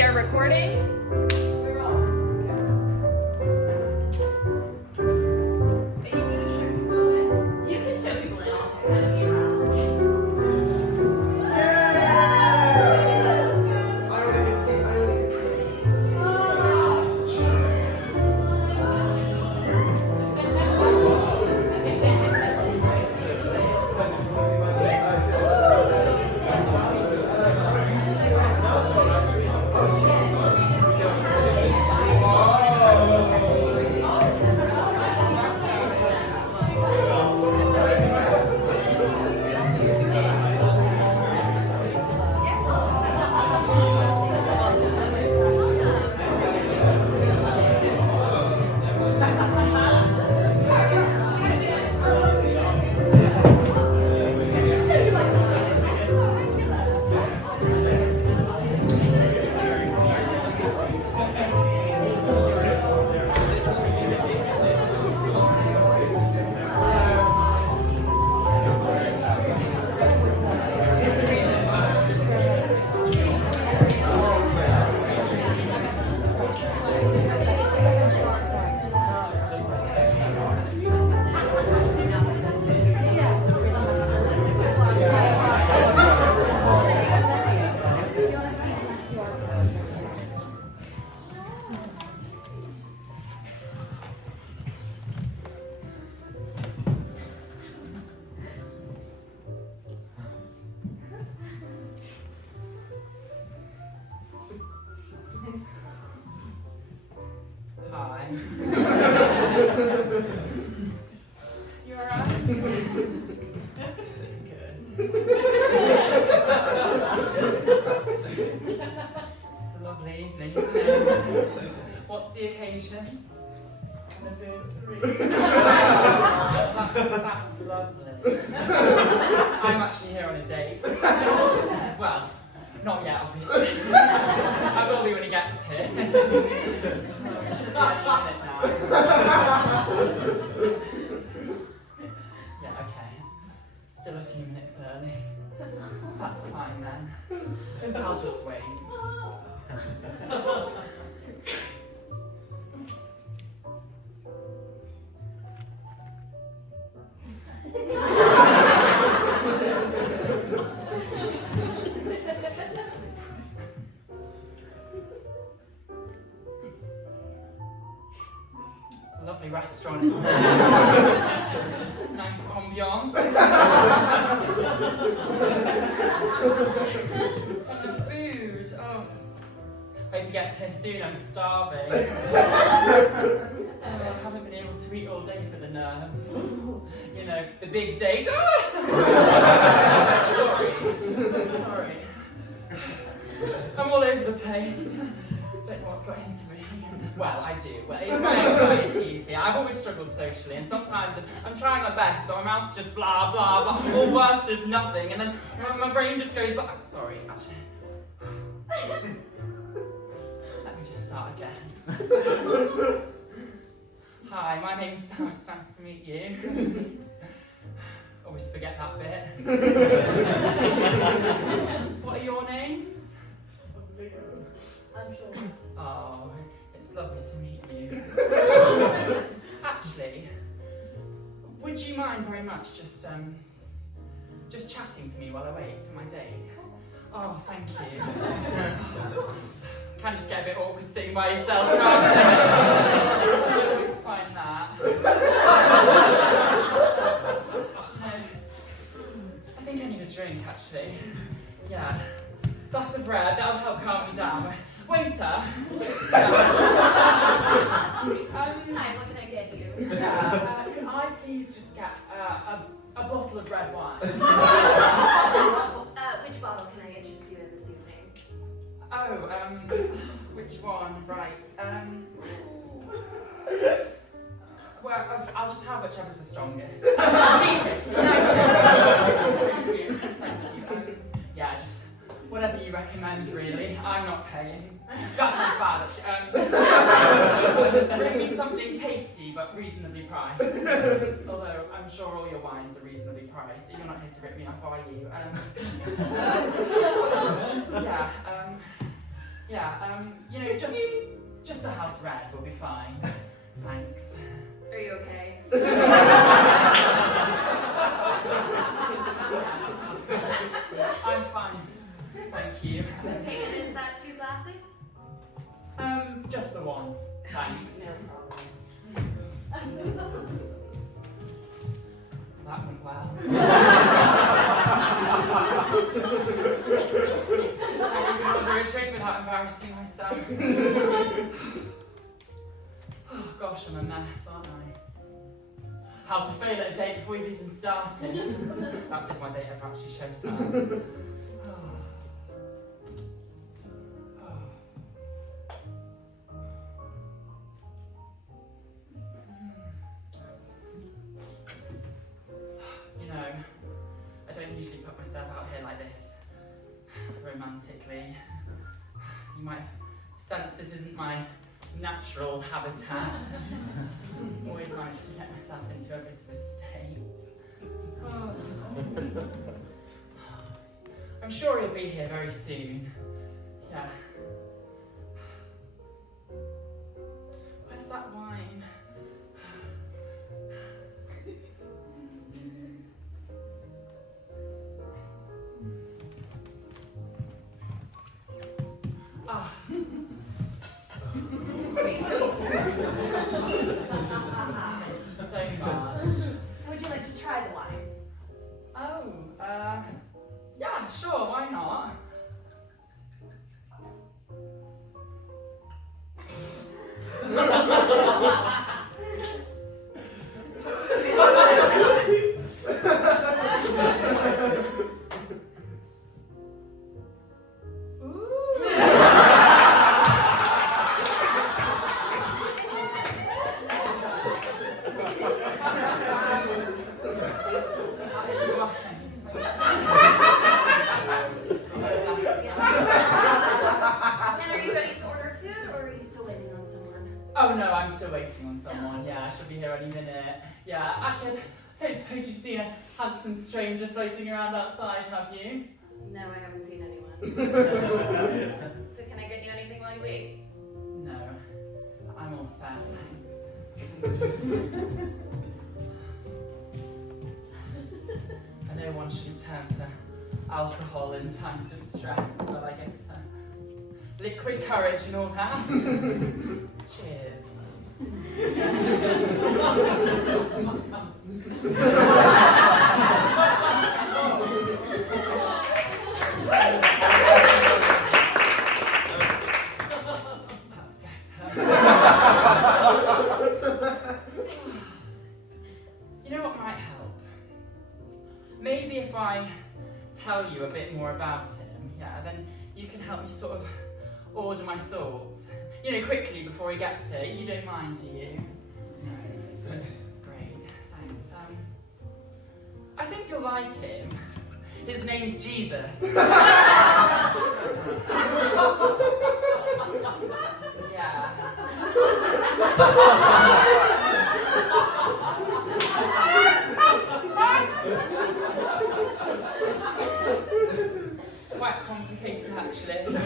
We are recording. We're off. Okay. Are you going to show people in? You can show people in. I'll just kind of be around. I only can see. Hi. You alright? Good. It's a lovely evening, isn't it? What's the occasion? Anniversary. That's lovely. I'm actually here on a date. Well, not yet, obviously. I will be when he gets here. Yeah, okay. Still a few minutes early. That's fine then. I'll just wait. It's a lovely restaurant, isn't it? Nice ambiance. The food, oh. Hope he gets here soon, I'm starving. I haven't been able to eat all day for the nerves. You know, the big date. Sorry. I'm all over the place. Don't know what's got into me. Well, I do. Well, it's my anxiety, you see. I've always struggled socially, and sometimes I'm trying my best, but my mouth just blah, blah, blah. Or worse, there's nothing, and then my brain just goes back. Sorry, actually. Let me just start again. Hi, my name's Sam. It's nice to meet you. Always forget that bit. What are your names? I'm sure. Oh, it's lovely to meet you. Actually, would you mind very much just chatting to me while I wait for my date? Oh, thank you. Can just get a bit awkward sitting by yourself, can't it? I always find that. No, I think I need a drink, actually. Yeah. Glass of red, that'll help calm me down. Waiter! Hi, what can I get you? Yeah, can I please just get a bottle of red wine? Which bottle can I interest you in this evening? Oh, which one? Right. Well, I'll just have whichever's the strongest. Cheapest. Thank you. Yeah, just whatever you recommend, really. I'm not paying. That sounds bad, actually. Bring me something tasty but reasonably priced. Although I'm sure all your wines are reasonably priced. You're not here to rip me off, are you? Yeah, just the house red will be fine. Thanks. Are you okay? I'm fine. Thank you. Okay, and is that 2 glasses? Just the one. Thanks. That went well. I didn't order a drink without embarrassing myself. Oh gosh, I'm a mess, aren't I? How to fail at a date before you've even started. That's if my date ever actually shows that. I don't usually put myself out here like this, romantically. You might sense this isn't my natural habitat. Always manage to get myself into a bit of a state. Oh. I'm sure you'll be here very soon. Yeah. Where's that wine? Ah. Wait, please. Thank you so much. Would you like to try the wine? Oh, yeah, sure, why not? And are you ready to order food, or are you still waiting on someone? Oh no, I'm still waiting on someone. Yeah, I should be here any minute. Yeah, actually, I don't suppose you've seen a handsome stranger floating around outside, have you? No, I haven't seen anyone. So can I get you anything while you wait? No, I'm all set, thanks. I know one shouldn't turn to alcohol in times of stress, but I guess liquid courage and all that. Cheers. That's better. You know what might help? Maybe if I tell you a bit more about him, yeah, then you can help me sort of order my thoughts. You know, quickly before he gets here. You don't mind, do you? No. Great, thanks. I think you'll like him. His name's Jesus. Yeah. It's quite complicated, actually.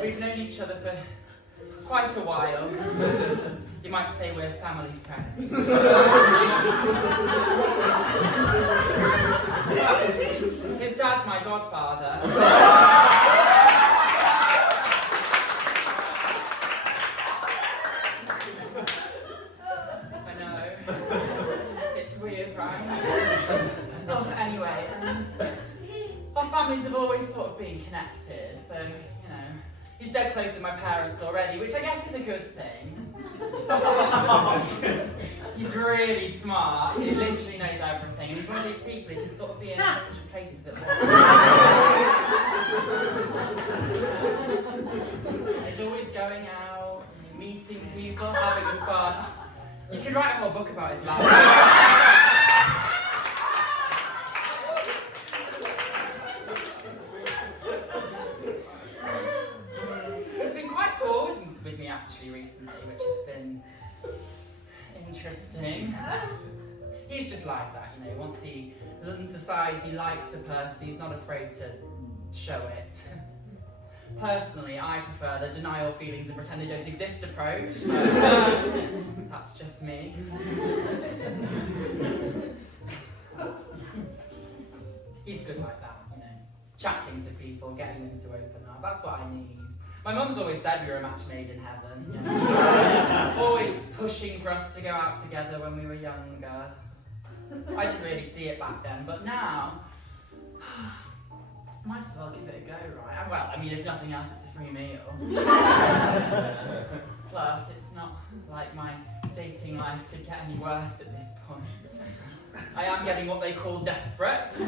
We've known each other for quite a while. You might say we're family friends. His dad's my godfather. I know. It's weird, right? Oh, anyway, our families have always sort of been connected, so, you know, he's dead close with my parents already, which I guess is a good thing. He's really smart, he literally knows everything, and he's one of these people who can sort of be in 100 places at once. He's always going out, meeting people, having fun. You could write a whole book about his life. Actually recently, which has been interesting. He's just like that, you know, once he decides he likes a person, he's not afraid to show it. Personally, I prefer the denial feelings and pretend they don't exist approach. That's just me. He's good like that, you know. Chatting to people, getting them to open up. That's what I need. My mum's always said we were a match made in heaven. You know? Always pushing for us to go out together when we were younger. I didn't really see it back then, but now, might as well give it a go, right? Well, I mean, if nothing else, it's a free meal. Plus, it's not like my dating life could get any worse at this point. I am getting what they call desperate. You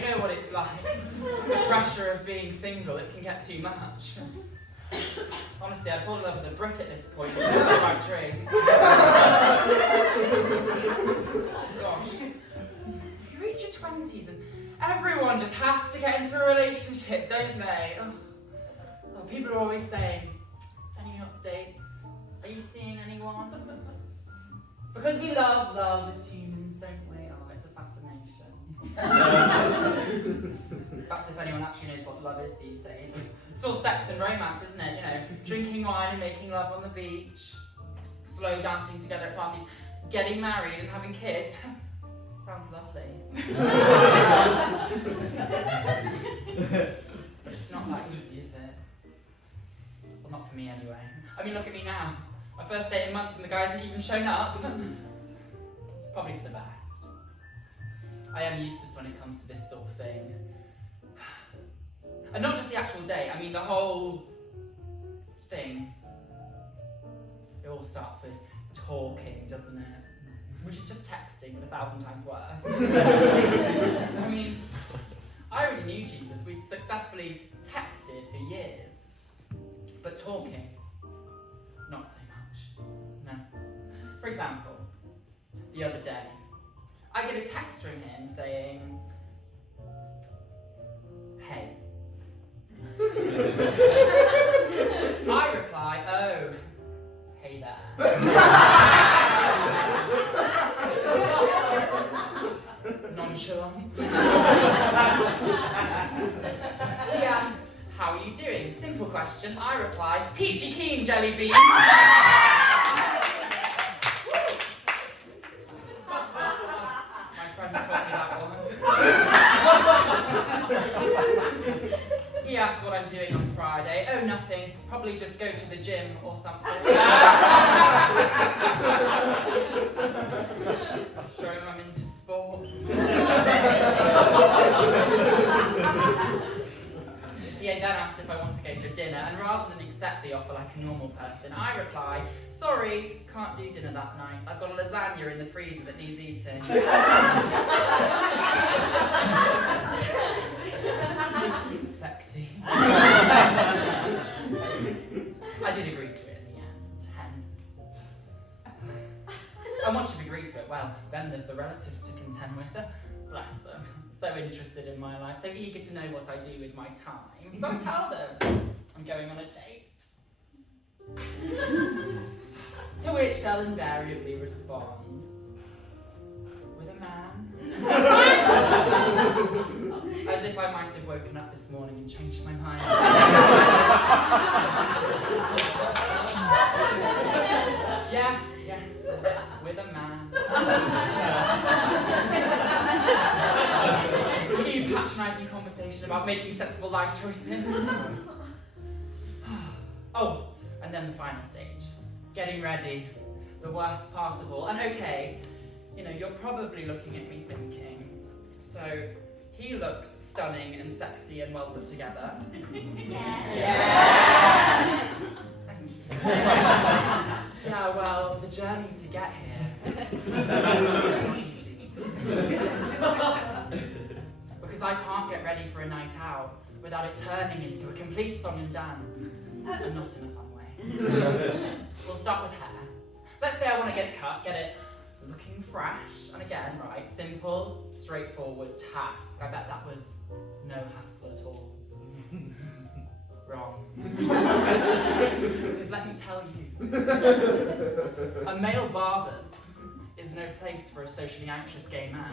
know what it's like. The pressure of being single, it can get too much. Honestly, I'd fall in love with a brick at this point. It's not my dream. Gosh. You reach your 20s and everyone just has to get into a relationship, don't they? Oh, people are always saying, any updates? Are you seeing anyone? Because we love as humans, don't we? Oh, it's a fascination. That's if anyone actually knows what love is these days. It's all sex and romance, isn't it? You know, drinking wine and making love on the beach, slow dancing together at parties, getting married and having kids. Sounds lovely. It's not that easy, is it? Well, not for me anyway. I mean, look at me now. My first date in months and the guy hasn't even shown up. Probably for the best. I am useless when it comes to this sort of thing. And not just the actual date, I mean the whole thing. It all starts with talking, doesn't it? Which is just texting, but 1,000 times worse. I mean, I already knew Jesus. We'd successfully texted for years. But talking, not so much. No. For example, the other day, I get a text from him saying, hey. I reply, oh, hey there. Nonchalant. He asks, how are you doing? Simple question. I reply, peachy keen, jelly bean. My friend taught me that one. He asks what I'm doing on Friday. Oh, nothing. Probably just go to the gym or something. Show him I'm into sports. He then asks if I want to go for dinner, and rather than accept the offer like a normal person, I reply, sorry, can't do dinner that night. I've got a lasagna in the freezer that needs eating. Sexy. I did agree to it in the end, hence. And once you've agreed to it, well, then there's the relatives to contend with. Bless them. So interested in my life, so eager to know what I do with my time. So I tell them I'm going on a date. To which they'll invariably respond with a man. As if I might have woken up this morning and changed my mind. Yes, with a man. A few patronising conversation about making sensible life choices. Oh, and then the final stage. Getting ready. The worst part of all. And okay, you know, you're probably looking at me thinking, so he looks stunning and sexy and well put together. Yes! Thank you. Yeah, well, the journey to get here is not easy. Because I can't get ready for a night out without it turning into a complete song and dance. And not in a fun way. We'll start with hair. Let's say I want to get it cut, get it looking fresh, and again, right, simple, straightforward task. I bet that was no hassle at all. Wrong. Because let me tell you, a male barber's is no place for a socially anxious gay man.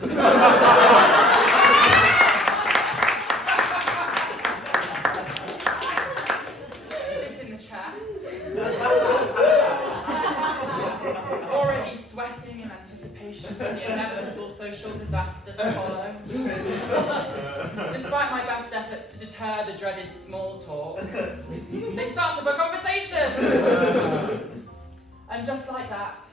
efforts to deter the dreaded small talk, they start up a conversation! And just like that,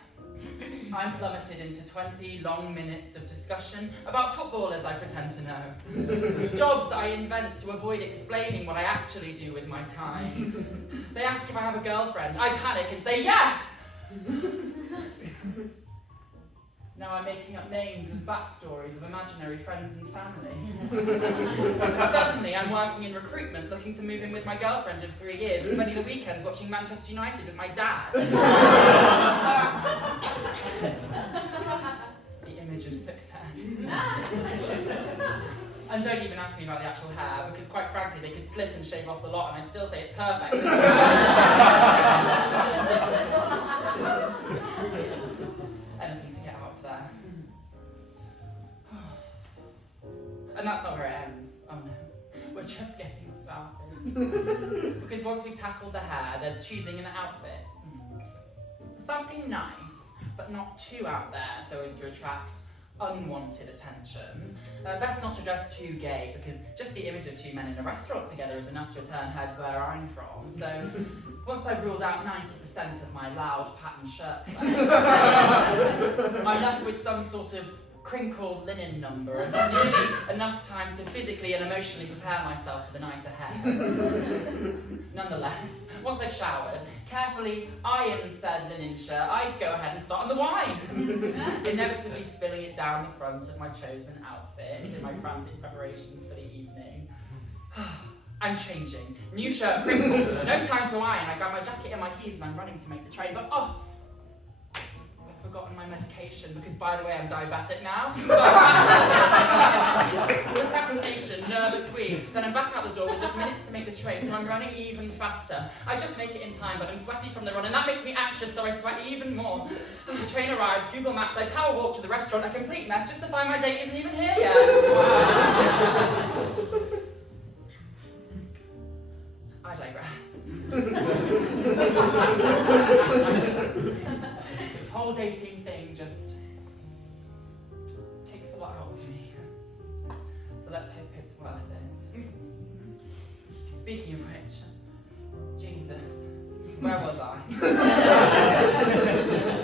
I'm plummeted into 20 long minutes of discussion about footballers I pretend to know. Jobs I invent to avoid explaining what I actually do with my time. They ask if I have a girlfriend. I panic and say yes! Now I'm making up names and backstories of imaginary friends and family. Suddenly I'm working in recruitment, looking to move in with my girlfriend of 3 years and spending the weekends watching Manchester United with my dad. The image of success. And don't even ask me about the actual hair, because quite frankly they could slip and shave off the lot and I'd still say it's perfect. Anything to get out of there. And that's not where it ends. Oh no, we're just getting started. Because once we've tackled the hair, there's choosing an outfit. Something nice, but not too out there so as to attract unwanted attention. Best not to dress too gay, because just the image of two men in a restaurant together is enough to turn heads where I'm from. So once I've ruled out 90% of my loud pattern shirts, I'm left with some sort of crinkled linen number and nearly enough time to physically and emotionally prepare myself for the night ahead. Nonetheless, once I've showered, carefully iron said linen shirt, I go ahead and start on the wine, inevitably spilling it down the front of my chosen outfit in my frantic preparations for the evening. I'm changing. New shirt, crinkled, no time to iron. I grab my jacket and my keys and I'm running to make the train, but I've forgotten my medication because, by the way, I'm diabetic now. So procrastination, nervous weed. Then I'm back out the door with just minutes to make the train, so I'm running even faster. I just make it in time, but I'm sweaty from the run, and that makes me anxious, so I sweat even more. The train arrives, Google Maps, I power walk to the restaurant, a complete mess, just to find my date isn't even here yet. I digress. This whole dating thing just takes a lot out of me. So let's hope it's worth it. Speaking of which, Jesus, where was I?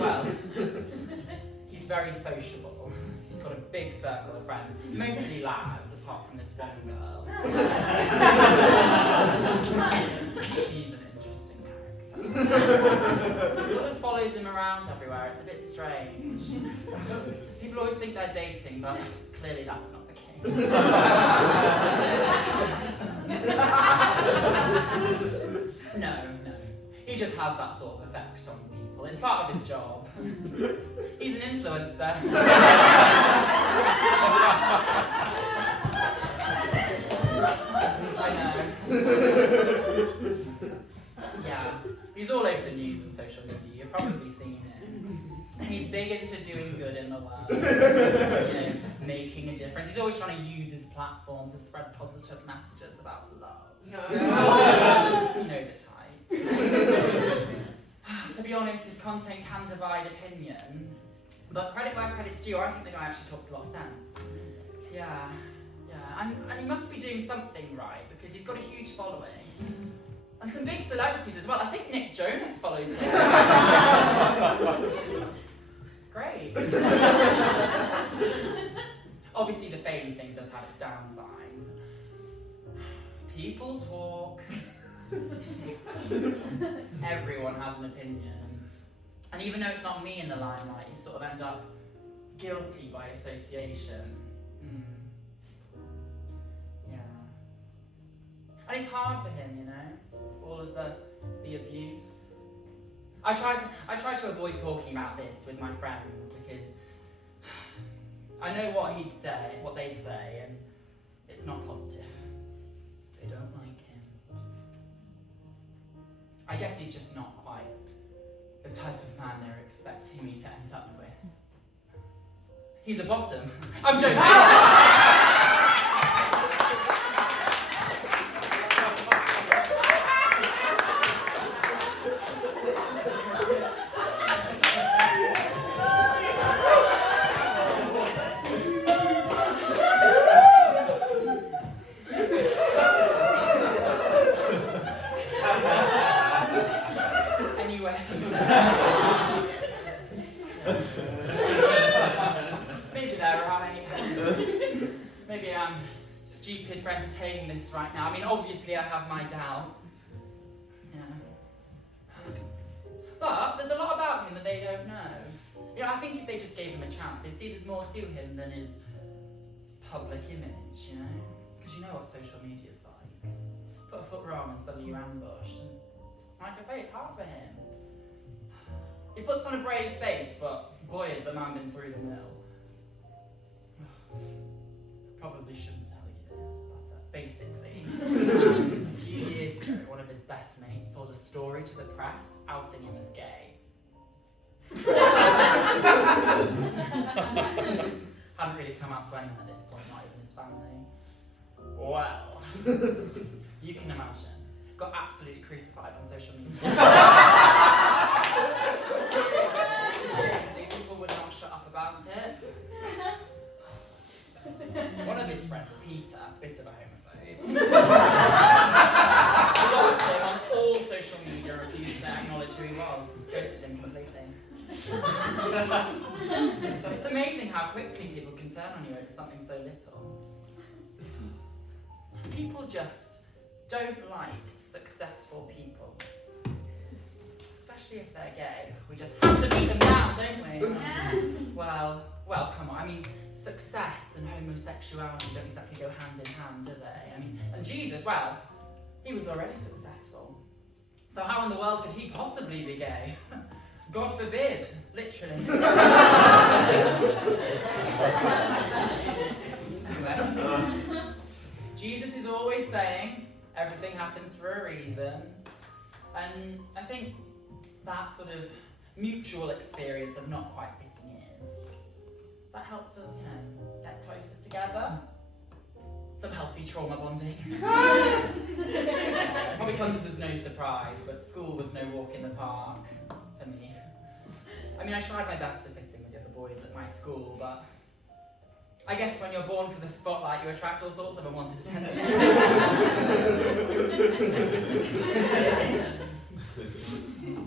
Well, he's very sociable. He's got a big circle of friends, mostly lads, apart from this one girl. She's an interesting character. Sort of follows him around everywhere. It's a bit strange. People always think they're dating, but clearly that's not the case. No. He just has that sort of effect on people. It's part of his job. He's an influencer. I know. Yeah, he's all over the news and social media. You've probably seen it. He's big into doing good in the world. Making a difference. He's always trying to use his platform to spread positive messages about love. You know the type. To be honest, his content can divide opinion, but credit where credit's due, I think the guy actually talks a lot of sense. Yeah, and he must be doing something right, because he's got a huge following. And some big celebrities as well. I think Nick Jonas follows him. Great. Obviously the fame thing does have its downsides. People talk. Everyone has an opinion. And even though it's not me in the limelight, you sort of end up guilty by association. Yeah. And it's hard for him, all of the abuse. I try to avoid talking about this with my friends because I know what they'd say, and it's not positive. They don't like him. I guess he's just not quite the type of man they're expecting me to end up with. He's a bottom. I'm joking. for entertaining this right now. I mean, obviously I have my doubts. Yeah. But there's a lot about him that they don't know. You know, I think if they just gave him a chance, they'd see there's more to him than his public image, you know? Because you know what social media's like. Put a foot wrong and suddenly you're ambushed. And like I say, it's hard for him. He puts on a brave face, but boy, has the man been through the mill. Probably shouldn't tell you this, but basically, a few years ago, one of his best mates told a story to the press outing him as gay. Hadn't really come out to anyone at this point, not even his family. Well, you can imagine. Got absolutely crucified on social media. Seriously, people would not shut up about it. One of his friends, Peter, bit of a homophobe, blocked him on all social media, refused to acknowledge who he was, ghosted him completely. It's amazing how quickly people can turn on you over something so little. People just don't like successful people. Especially if they're gay. We just have to beat them down, don't we? Well, come on. I mean, success and homosexuality don't exactly go hand in hand, do they? I mean, and Jesus, well, he was already successful. So how in the world could he possibly be gay? God forbid, literally. Anyway, Jesus is always saying everything happens for a reason, and I think that sort of mutual experience of not quite fitting in, that helped us, get closer together. Some healthy trauma bonding. Probably comes as no surprise, but school was no walk in the park for me. I mean, I tried my best to fit in with the other boys at my school, but I guess when you're born for the spotlight, you attract all sorts of unwanted attention.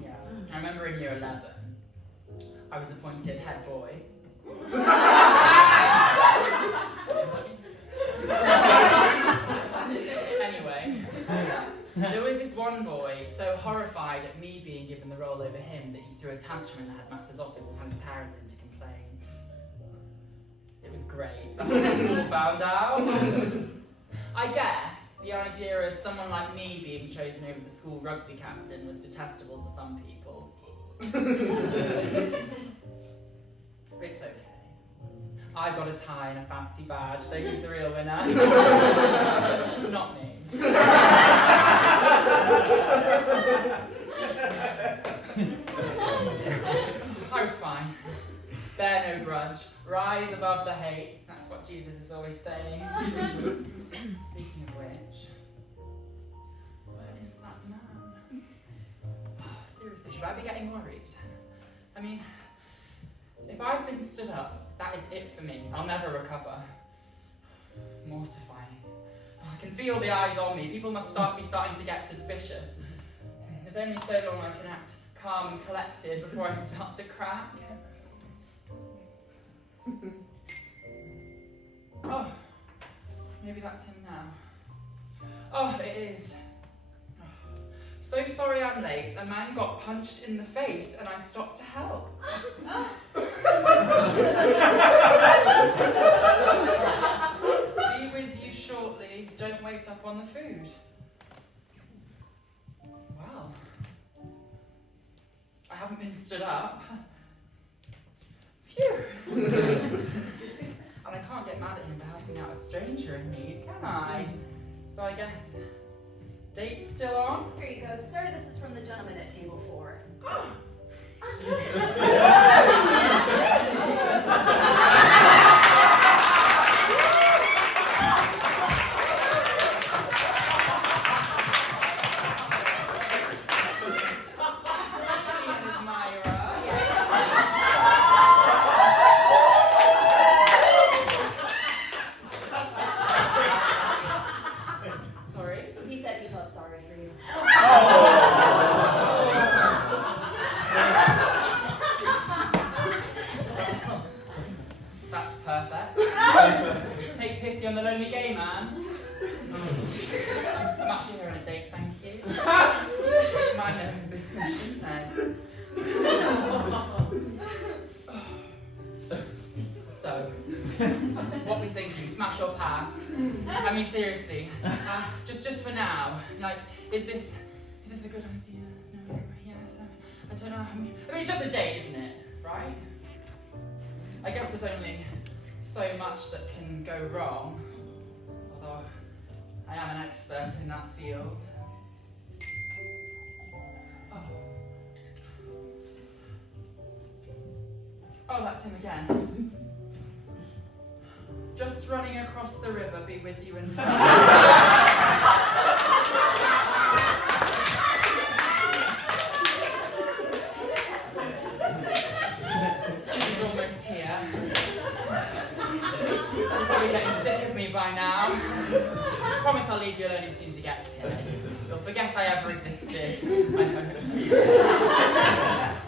Yeah. I remember in year 11, I was appointed head boy. Anyway, there was this one boy so horrified at me being given the role over him that he threw a tantrum in the headmaster's office and had his parents in to complain. It was great. The whole school found out. I guess the idea of someone like me being chosen over the school rugby captain was detestable to some people. But it's okay. I got a tie and a fancy badge, so he's the real winner. Not me. I was fine. Bear no grudge. Rise above the hate. That's what Jesus is always saying. Speaking of which, where is that man? Oh, seriously, should I be getting worried? I mean, if I've been stood up, that is it for me. I'll never recover. Mortifying. Oh, I can feel the eyes on me. People must be starting to get suspicious. There's only so long I can act calm and collected before I start to crack. Oh, maybe that's him now. Oh, it is. So sorry I'm late. A man got punched in the face and I stopped to help. Be with you shortly. Don't wait up on the food. Wow. I haven't been stood up. Phew. And I can't get mad at him for helping out a stranger in need, can I? So I guess... Date's still on? Here you go, sir. This is from the gentleman at table 4. I mean, seriously, just for now, like, is this a good idea? No, yes, I don't know. I mean, it's just a date, isn't it? Right? I guess there's only so much that can go wrong, although I am an expert in that field. Oh, that's him again. Just running across the river, be with you in He's almost here. You're probably getting sick of me by now. I promise I'll leave you alone as soon as he gets here. You'll forget I ever existed. I hope.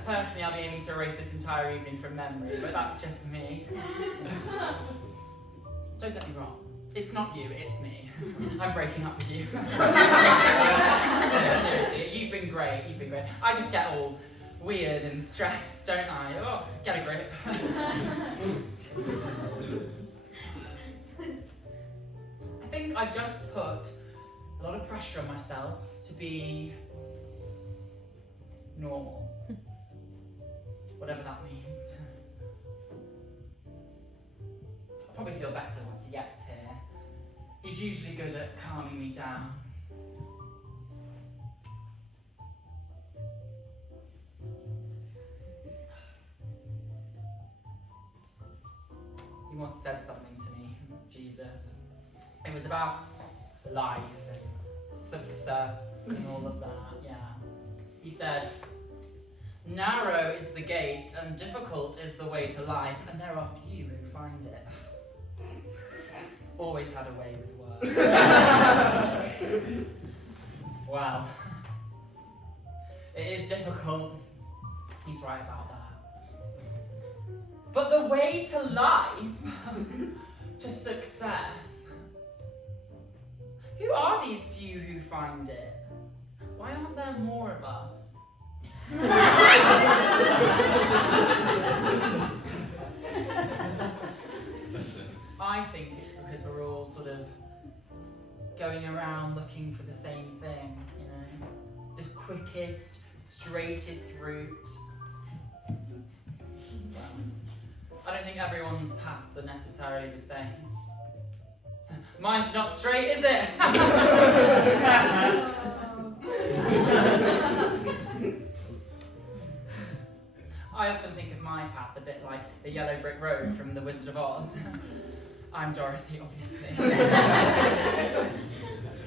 Personally, I'll be aiming to erase this entire evening from memory, but that's just me. Don't get me wrong. It's not you, it's me. I'm breaking up with you. No, seriously, you've been great. I just get all weird and stressed, don't I? Oh, get a grip. I think I just put a lot of pressure on myself to be normal. Whatever that means. I'll probably feel better once he gets here. He's usually good at calming me down. He once said something to me, Jesus. It was about life and success and all of that, yeah. He said, narrow is the gate and difficult is the way to life, and there are few who find it. Always had a way with words. Well, it is difficult. He's right about that. But the way to life, to success, who are these few who find it? Why aren't there more of us? I think it's because we're all sort of going around looking for the same thing, you know? This quickest, straightest route. Well, I don't think everyone's paths are necessarily the same. Mine's not straight, is it? I often think of my path a bit like the yellow brick road from The Wizard of Oz. I'm Dorothy, obviously.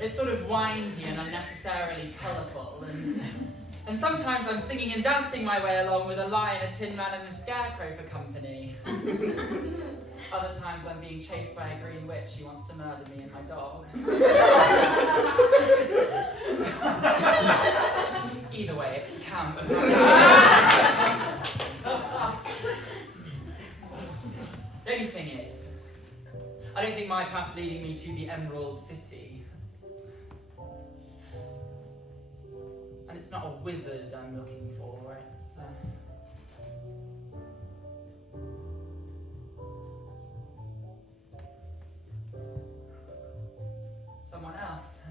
It's sort of windy and unnecessarily colourful, and sometimes I'm singing and dancing my way along with a lion, a tin man and a scarecrow for company. Other times I'm being chased by a green witch who wants to murder me and my dog. Either way, it's camp. The only thing is, I don't think my path's leading me to the Emerald City. And it's not a wizard I'm looking for, it's someone else.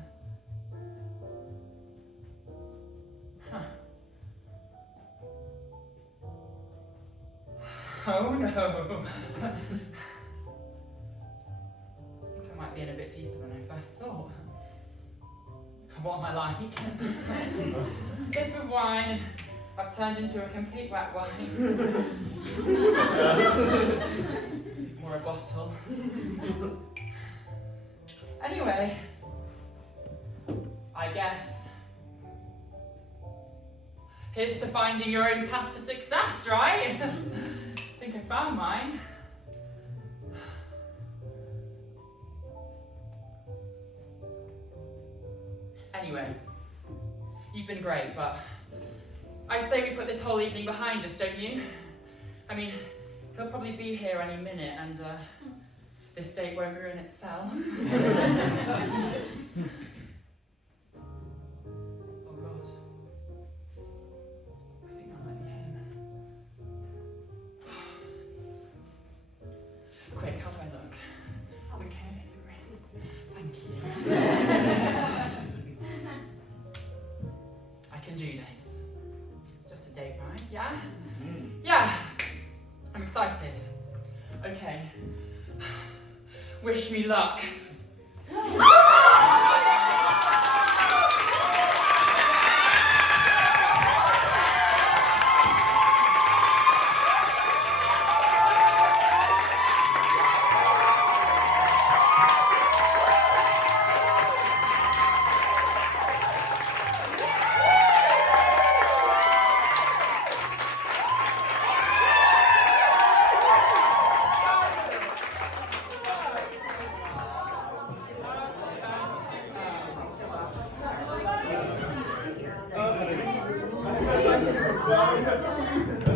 Huh. Oh no! I think I might be in a bit deeper than I first thought. What am I like? Sip of wine, I've turned into a complete wet wine. Or a bottle. Anyway, I guess here's to finding your own path to success, right? I think I found mine. Anyway, you've been great, but I say we put this whole evening behind us, don't you? I mean, he'll probably be here any minute, and this date won't ruin itself. Oh God. I think that might be him. Quick, how do I look? Okay, great. Thank you. Wish me luck.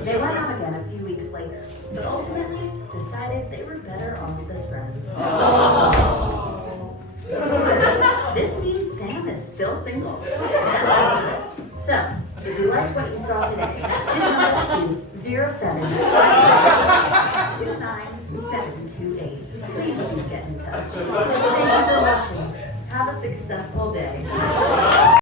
They went out again a few weeks later, but ultimately decided they were better off as friends. Of course, this means Sam is still single. So, if you liked what you saw today, his number is 075-29728. Please do get in touch. Thank you for watching. Have a successful day.